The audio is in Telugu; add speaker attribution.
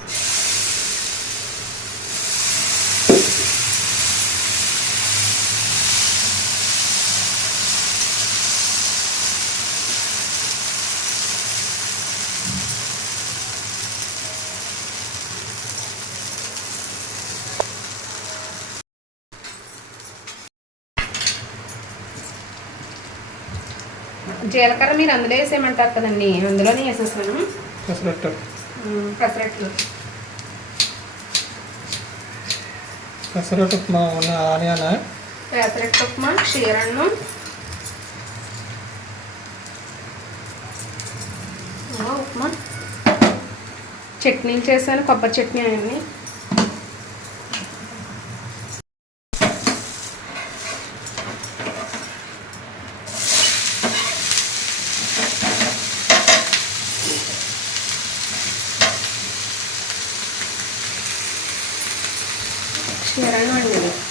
Speaker 1: you జీలకర్ర మీరు అందులో వేసేయమంటారు కదండి. అందులోనే వేసేసాను
Speaker 2: పెసరట్టు
Speaker 1: పెసరట్లు
Speaker 2: పెసరట్టు ఉప్మా ఉన్న ఆనియన్?
Speaker 1: పెసరట్టు ఉప్మా క్షీరన్నం. ఉప్మా. చట్నీలు చేశాను కొబ్బరి చట్నీ అవన్నీ やらないのに。